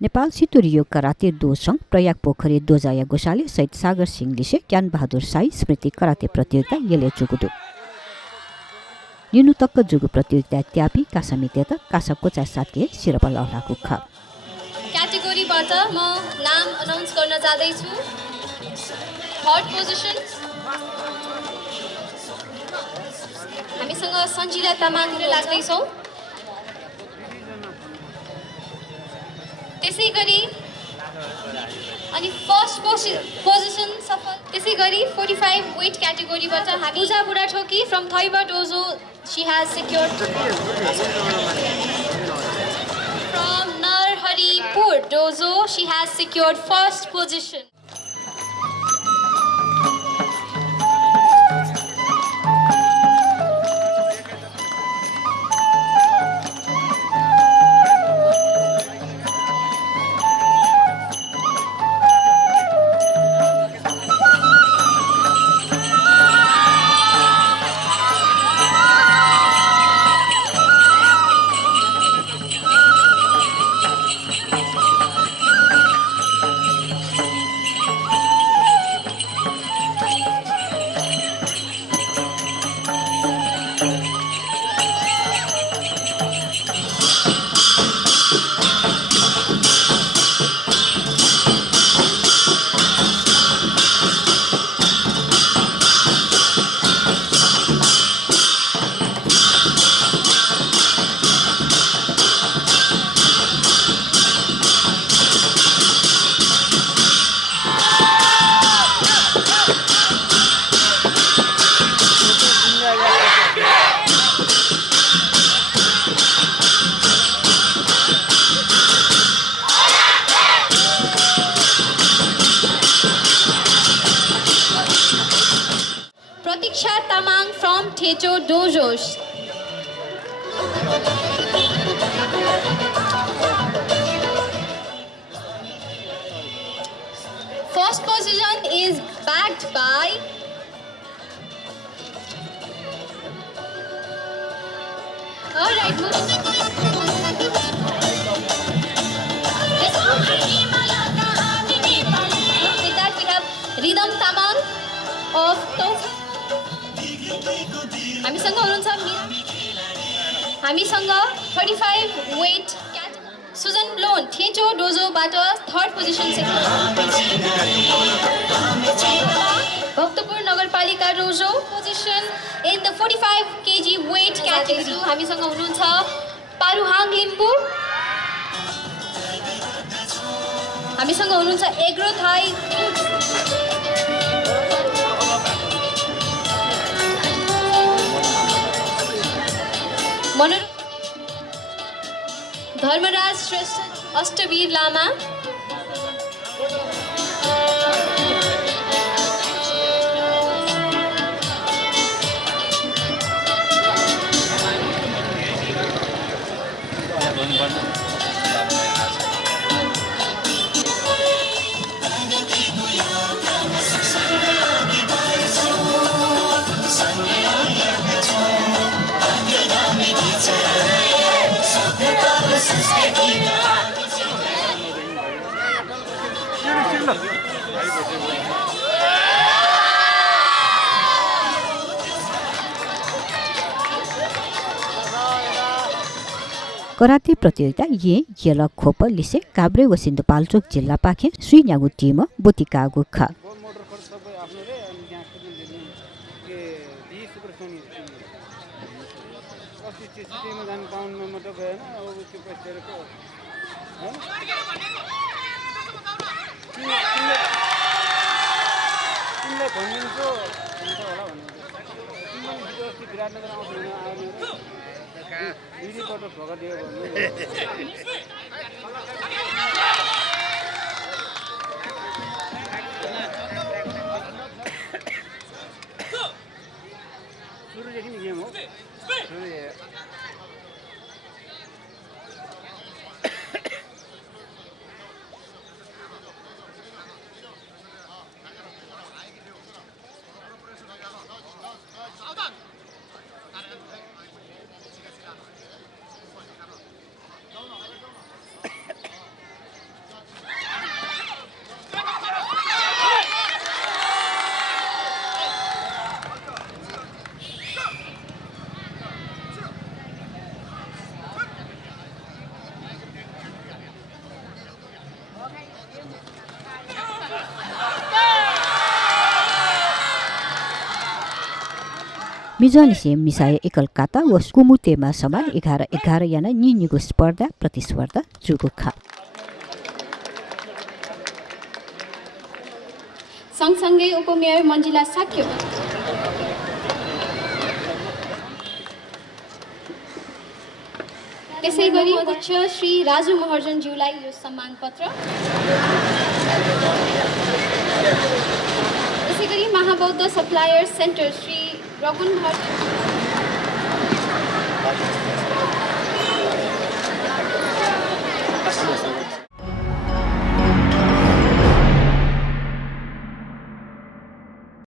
Nepal सितुरियो karate दो संघ प्रयाग पोखरी दोजाया गोसाले सहित सागर सिंह लिसे ज्ञान बहादुर साई स्मृति कराते प्रतियोगिता येले जुगुदु निनुतक्क जुगु प्रतियोगिता त्यापी कासमितेत कासकोचा साथके सिरपल अहलाको ख क्याटेगोरीबाट म नाम अनाउन्स गर्न जाँदै छु। थर्ड पोजिसन हामीसँग सञ्जिला तामाङले लाग्दैछौँ। त्यसै गरी अनि फर्स्ट पोजिसन सफल। त्यसै गरी 45 वेट क्याटेगोरीबाट हामी Puja Budhathoki from Thaiba dojo she has secured from Narharipur dojo she has secured first position. Pratiksha Tamang from Thecho dojos. First position is backed by alright, with that we have Ridam Tamang of हामीसँग हुनुहुन्छ हामीसँग 35 वेट सुजन लोन ठेचो डोजोबाट third position Bhaktapur नगरपालिका dojo position in the 45 KG weight category. हामीसँग हुनुहुन्छ पारुहाङ लिम्बू। हामीसँग हुनुहुन्छ agro Thai Dharmaraj Shrestha Ashtabir Lama. Karate प्रतियोगिता येल खोप लिसे काभ्रे व सिन्धुपाल्चोक जिल्ला पाखे सुइन्यागु टिम बोतिकागु ख मिजनिसे मिसाए एकल काता व कुमुतेमा समान 11 जना निनिगो स्पर्धा प्रतिस्पर्धा जुगुखा सँगसँगै उपमेयर मञ्जिला साक्यो त्यसै गरी अध्यक्ष श्री राजु महर्जनज्यूलाई यो सम्मान पत्र त्यसै गरी महाबौद्ध सप्लायर सेन्टर श्री रघुन महर्जन